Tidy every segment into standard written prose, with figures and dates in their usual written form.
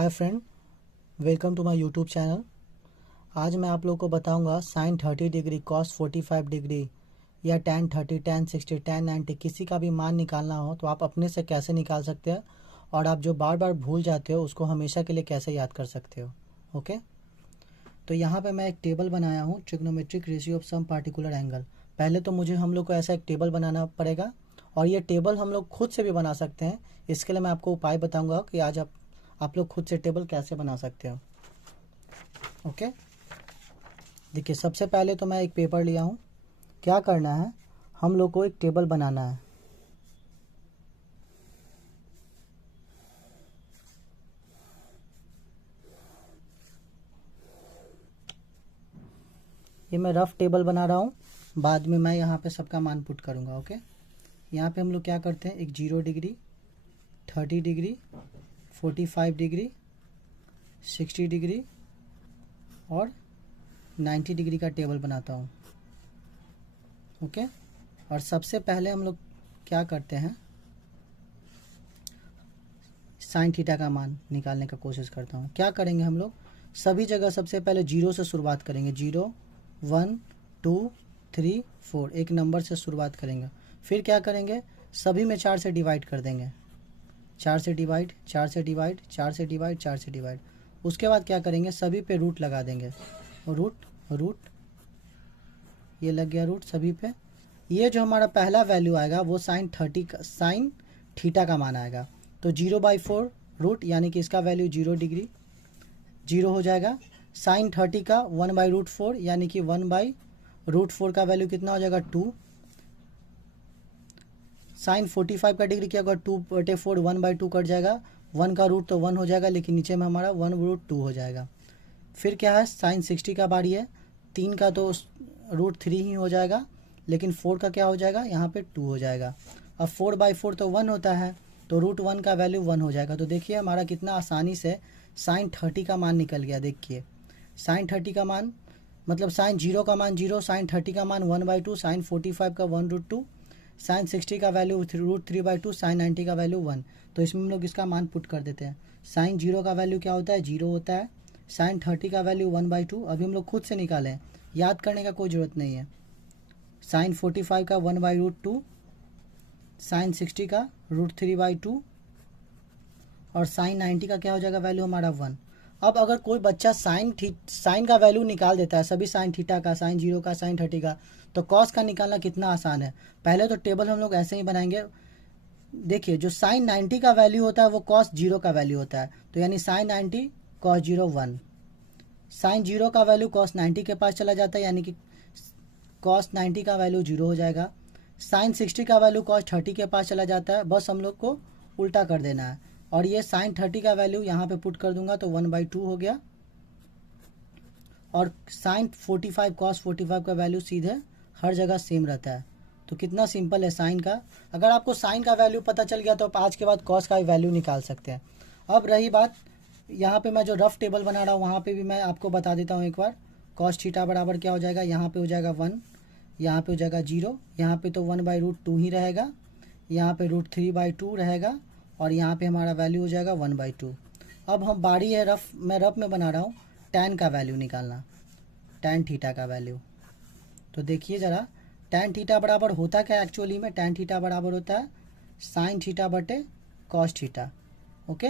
Hi friend, welcome to my YouTube channel. आज मैं आप लोग को बताऊंगा साइन 30 डिग्री, कॉस 45 डिग्री या tan 30, tan 60, tan 90 किसी का भी मान निकालना हो तो आप अपने से कैसे निकाल सकते हैं और आप जो बार बार भूल जाते हो उसको हमेशा के लिए कैसे याद कर सकते हो। ओके, तो यहाँ पे मैं एक टेबल बनाया हूँ, trigonometric ratio of some particular angle. पहले तो मुझे हम लोग को ऐसा एक टेबल बनाना पड़ेगा और ये टेबल हम लोग खुद से भी बना सकते हैं। इसके लिए मैं आपको उपाय बताऊंगा कि आज आप लोग खुद से टेबल कैसे बना सकते हो। ओके, देखिए सबसे पहले तो मैं एक पेपर लिया हूँ। क्या करना है, हम लोग को एक टेबल बनाना है। ये मैं रफ टेबल बना रहा हूँ, बाद में मैं यहाँ पे सबका मान पुट करूँगा। ओके, यहाँ पे हम लोग क्या करते हैं, एक 0 डिग्री, 30 डिग्री, 45 डिग्री, 60 डिग्री और 90 डिग्री का टेबल बनाता हूँ। ओके, और सबसे पहले हम लोग क्या करते हैं, साइन थीटा का मान निकालने का कोशिश करता हूँ। क्या करेंगे हम लोग, सभी जगह सबसे पहले 0 से शुरुआत करेंगे। 0, 1, 2, 3, 4 एक नंबर से शुरुआत करेंगे। फिर क्या करेंगे, सभी में 4 से डिवाइड कर देंगे। 4 से डिवाइड, 4 से डिवाइड, 4 से डिवाइड, 4 से डिवाइड। उसके बाद क्या करेंगे, सभी पे रूट लगा देंगे। रूट रूट, ये लग गया रूट सभी पे। ये जो हमारा पहला वैल्यू आएगा वो साइन थीटा का मान आएगा। तो 0/4 रूट, यानी कि इसका वैल्यू 0 डिग्री, 0 हो जाएगा। साइन 30 का 1/√4 यानी कि 1/√4 का वैल्यू कितना हो जाएगा, 2। साइन 45 का डिग्री क्या होगा, 2/4, 1/2 कट जाएगा। 1 का रूट तो 1 हो जाएगा, लेकिन नीचे में हमारा 1√2 हो जाएगा। फिर क्या है, साइन 60 का बारी है। 3 का तो √3 ही हो जाएगा, लेकिन 4 का क्या हो जाएगा, यहाँ पे 2 हो जाएगा। अब 4/4 तो 1 होता है, तो √1 का वैल्यू 1 हो जाएगा। तो देखिए हमारा कितना आसानी से साइन 30 का मान निकल गया। देखिए साइन 30 का मान मतलब साइन 0 का मान 0, साइन 30 का मान 1/2, साइन 45 का 1√2, साइन 60 का वैल्यू √3/2, साइन 90 का वैल्यू 1। तो इसमें हम लोग इसका मान पुट कर देते हैं। साइन 0 का वैल्यू क्या होता है, 0 होता है। साइन 30 का वैल्यू 1/2, अभी हम लोग खुद से निकालें, याद करने का कोई ज़रूरत नहीं है। साइन 45 का 1/√2, साइन 60 का √3/2 और साइन 90 का क्या हो जाएगा वैल्यू हमारा 1। अब अगर कोई बच्चा साइन का वैल्यू निकाल देता है, सभी साइन थीटा का, साइन 0 का, साइन 30 का, तो कॉस का निकालना कितना आसान है। पहले तो टेबल हम लोग ऐसे ही बनाएंगे। देखिए जो साइन 90 का वैल्यू होता है वो कॉस 0 का वैल्यू होता है, तो यानी साइन 90 कॉस 0 1। साइन 0 का वैल्यू कॉस 90 के पास चला जाता है, यानी कि कॉस 90 का वैल्यू 0 हो जाएगा। साइन 60 का वैल्यू कॉस 30 के पास चला जाता है, बस हम लोग को उल्टा कर देना है। और ये साइन 30 का वैल्यू यहाँ पे पुट कर दूंगा तो 1/2 हो गया। और साइन 45 कॉस 45 का वैल्यू सीधे हर जगह सेम रहता है। तो कितना सिंपल है साइन का। अगर आपको साइन का वैल्यू पता चल गया तो आप आज के बाद कॉस का वैल्यू निकाल सकते हैं। अब रही बात, यहाँ पे मैं जो रफ टेबल बना रहा हूँ वहाँ पे भी मैं आपको बता देता हूँ एक बार। कॉस थीटा बराबर क्या हो जाएगा, यहाँ पे हो जाएगा 1, यहाँ पे हो जाएगा 0, यहाँ पे तो 1/√2 ही रहेगा, यहाँ पे √3/2 रहेगा और यहाँ पे हमारा वैल्यू हो जाएगा 1/2। अब हम बारी है मैं रफ में बना रहा हूँ टैन का वैल्यू निकालना, टैन थीटा का वैल्यू। तो देखिए ज़रा, टैन थीटा बराबर होता क्या एक्चुअली में, टैन थीटा बराबर होता है साइन थीटा बटे कॉस थीटा। ओके,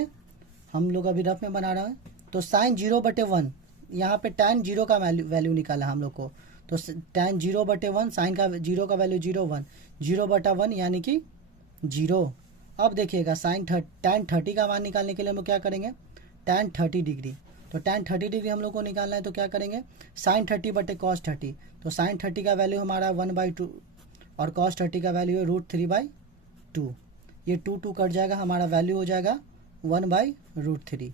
हम लोग अभी रफ में बना रहे हैं। तो साइन 0/1, यहाँ पे टैन 0 का वैल्यू निकाला हम लोग को, तो टैन 0/1, साइन का 0 का वैल्यू 0 1, 0/1 यानी कि 0। अब देखिएगा टैन 30 का मान निकालने के लिए हम लोग क्या करेंगे, टैन 30 डिग्री। तो टैन 30 डिग्री हम लोग को निकालना है, तो क्या करेंगे, साइन 30 बटे कॉस 30। तो साइन 30 का वैल्यू हमारा 1/2 और कॉस 30 का वैल्यू है √3/2। ये 2 कट जाएगा, हमारा वैल्यू हो जाएगा 1/√3।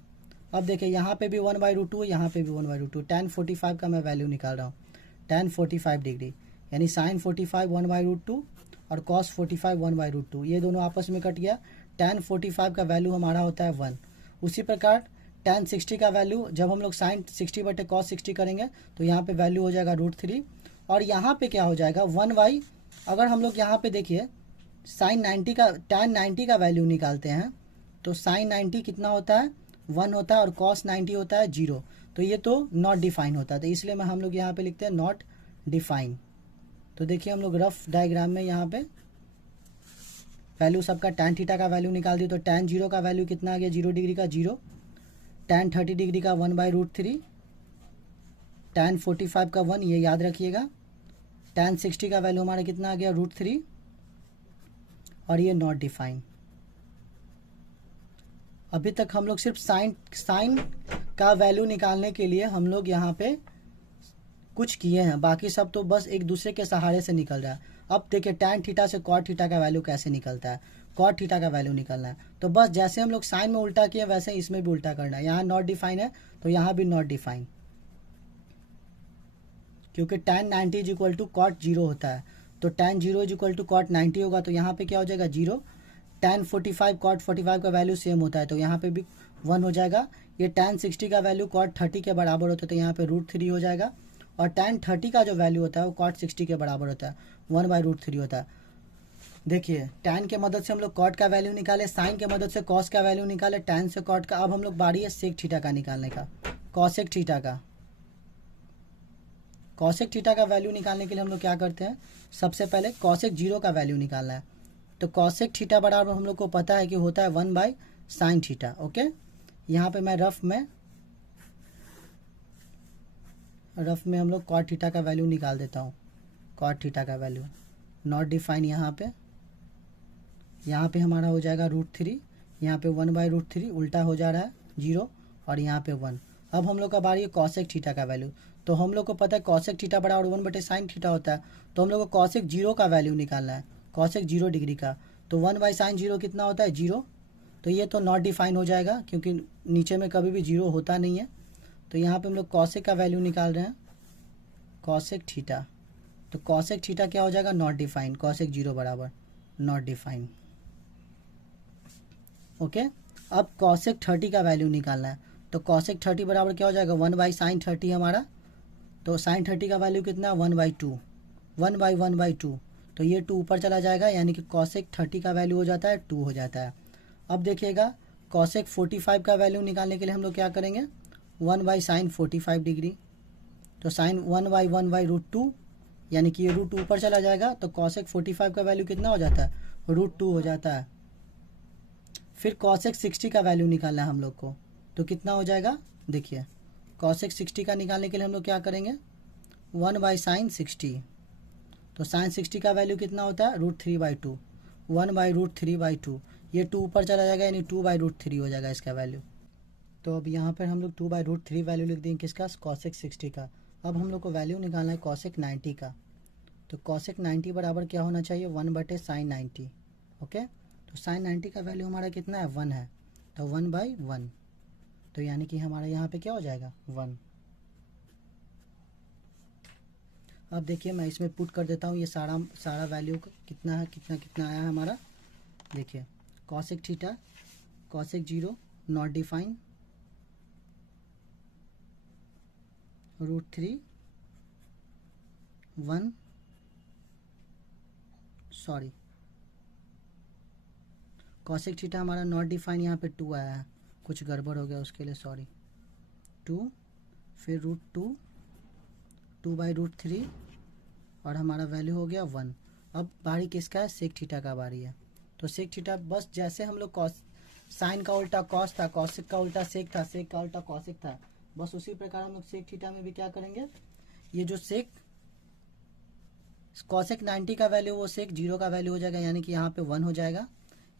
अब देखिए यहाँ पे भी 1/√2, यहाँ पे भी 1/√2। टैन 45 का मैं वैल्यू निकाल रहा हूँ, टैन 45 डिग्री यानी साइन 45 1/√2 और कॉस 45 1/√2, ये दोनों आपस में कट गया। टैन 45 का वैल्यू हमारा होता है 1। उसी प्रकार टैन 60 का वैल्यू, जब हम लोग साइन 60 बटे कॉस 60 करेंगे तो यहाँ पे वैल्यू हो जाएगा √3 और यहाँ पे क्या हो जाएगा 1/, अगर हम लोग यहाँ पे देखिए साइन 90 का, टैन 90 का वैल्यू निकालते हैं तो साइन 90 कितना होता है 1 होता है और cos 90 होता है 0, तो ये तो नॉट डिफाइन होता है, तो इसलिए हम लोग यहाँ पे लिखते हैं नॉट डिफाइन। तो देखिए हम लोग रफ डायग्राम में यहाँ पे वैल्यू सबका tan थीटा का वैल्यू निकाल दिए, तो tan 0 का वैल्यू कितना आ गया 0 डिग्री का 0, tan 30 डिग्री का 1/√3, tan 45 का 1, ये याद रखिएगा, tan 60 का वैल्यू हमारा कितना आ गया √3, और ये नॉट डिफाइन। अभी तक हम लोग सिर्फ साइन का वैल्यू निकालने के लिए हम लोग यहाँ पे कुछ किए हैं, बाकी सब तो बस एक दूसरे के सहारे से निकल रहा है। अब देखिए tan थीटा से cot थीटा का वैल्यू कैसे निकलता है, cot थीटा का वैल्यू निकलना है, तो बस जैसे हम लोग साइन में उल्टा किए वैसे इसमें भी उल्टा करना है। यहाँ नॉट डिफाइन है तो यहाँ भी नॉट डिफाइन, क्योंकि tan 90 is equal to cot 0 होता है, तो tan 0 is equal to cot 90 होगा, तो यहाँ पे क्या हो जाएगा 0। tan 45 cot 45 का वैल्यू सेम होता है, तो यहाँ पे भी 1 हो जाएगा। ये tan 60 का वैल्यू cot 30 के बराबर होता है, तो यहाँ पे √3 हो जाएगा, और tan 30 का जो वैल्यू होता है वो cot 60 के बराबर होता है, 1/√3 होता है। देखिए tan के मदद से हम लोग cot का वैल्यू निकाले, साइन के मदद से cos का वैल्यू निकाले, tan से cot का। अब हम लोग बारी है sec थीटा का निकालने का, cosec थीटा का। cosec थीटा का वैल्यू निकालने के लिए हम लोग क्या करते हैं, सबसे पहले cosec 0 का वैल्यू निकालना है, तो cosec थीटा बराबर हम लोग को पता है कि होता है 1/sin थीटा। ओके, यहाँ पे मैं रफ में हम लोग cot थीटा का वैल्यू निकाल देता हूँ, cot थीटा का वैल्यू नॉट डिफाइन। यहाँ पे हमारा हो जाएगा √3, यहाँ पे 1/√3 उल्टा हो जा रहा है 0, और यहाँ पे 1। अब हम लोग का बारी है cosec थीटा का वैल्यू, तो हम लोग को पता है cosec थीटा बराबर 1/sin थीटा होता है, तो हम लोग को cosec 0 का वैल्यू निकालना है, cosec 0 डिग्री का, तो 1/sin 0 कितना होता है 0, तो ये तो नॉट डिफाइन हो जाएगा क्योंकि नीचे में कभी भी 0 होता नहीं है। तो यहाँ पे हम लोग cosec का वैल्यू निकाल रहे हैं, cosec थीटा, तो cosec थीटा क्या हो जाएगा नॉट डिफाइन, cosec 0 बराबर नॉट डिफाइन। ओके, अब cosec 30 का वैल्यू निकालना है, तो cosec 30 बराबर क्या हो जाएगा 1/sin 30 हमारा, तो sin 30 का वैल्यू कितना 1/2, 1/1/2, तो ये 2 ऊपर चला जाएगा, यानी कि cosec 30 का वैल्यू हो जाता है 2 हो जाता है। अब देखिएगा cosec 45 का वैल्यू निकालने के लिए हम लोग क्या करेंगे 1/sin 45 डिग्री, तो sin 1/1/√2, यानी कि ये √2 ऊपर चला जाएगा, तो cosec 45 का वैल्यू कितना हो जाता है √2 हो जाता है। फिर cosec 60 का वैल्यू निकालना है हम लोग को, तो कितना हो जाएगा, देखिए cosec 60 का निकालने के लिए हम लोग क्या करेंगे 1/sin 60, तो sin 60 का वैल्यू कितना होता है √3/2, 1/√3/2, ये 2 ऊपर चला जाएगा, यानी 2/√3 हो जाएगा इसका वैल्यू। तो अब यहाँ पर हम लोग 2/√3 वैल्यू लिख देंगे किसका cosec 60 का। अब हम लोग को वैल्यू निकालना है cosec 90 का, तो cosec 90 बराबर क्या होना चाहिए 1/sin 90। ओके, तो sin 90 का वैल्यू हमारा कितना है 1 है, तो 1/1, तो यानी कि हमारा यहाँ पे क्या हो जाएगा 1। अब देखिए मैं इसमें पुट कर देता हूँ, ये सारा वैल्यू कितना है, कितना आया है हमारा। देखिए cosec theta, cosec 0 not define, √3 1, sorry cosec theta हमारा नॉट डिफाइन, यहाँ पे 2 आया है, कुछ गड़बड़ हो गया उसके लिए सॉरी, 2, फिर √2, 2/√3, और हमारा वैल्यू हो गया 1। अब बारी किसका है sec थीटा का बारी है, तो sec थीटा बस जैसे हम लोग साइन का उल्टा cos था, cosec का उल्टा sec था, sec का उल्टा cosec था, बस उसी प्रकार हम लोग sec थीटा में भी क्या करेंगे, ये जो cosec 90 का वैल्यू वो sec 0 का वैल्यू हो जाएगा, यानी कि यहाँ पे 1 हो जाएगा,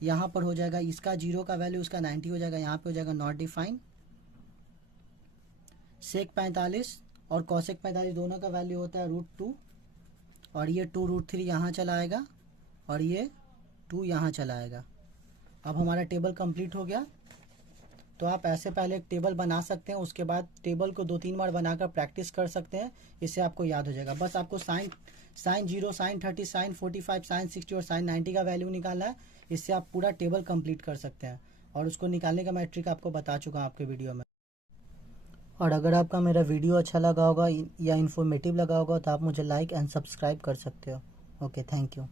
यहाँ पर हो जाएगा इसका 0 का वैल्यू उसका 90 हो जाएगा, यहाँ पे हो जाएगा नॉट डिफाइन। sec 45 और cosec 45 दोनों का वैल्यू होता है √2, और ये 2√3 यहाँ चला आएगा, और ये 2 यहाँ चला आएगा। अब हमारा टेबल कंप्लीट हो गया। तो आप ऐसे पहले एक टेबल बना सकते हैं, उसके बाद टेबल को 2-3 बार बनाकर प्रैक्टिस कर सकते हैं, इससे आपको याद हो जाएगा। बस आपको साइन 0, साइन 30, साइन 45, साइन 60 और साइन 90 का वैल्यू निकालना है, इससे आप पूरा टेबल कंप्लीट कर सकते हैं, और उसको निकालने का मैं ट्रिक आपको बता चुका हूँ आपके वीडियो में। और अगर आपका मेरा वीडियो अच्छा लगा होगा या इन्फॉर्मेटिव लगा होगा तो आप मुझे लाइक एंड सब्सक्राइब कर सकते हो। Okay, thank you.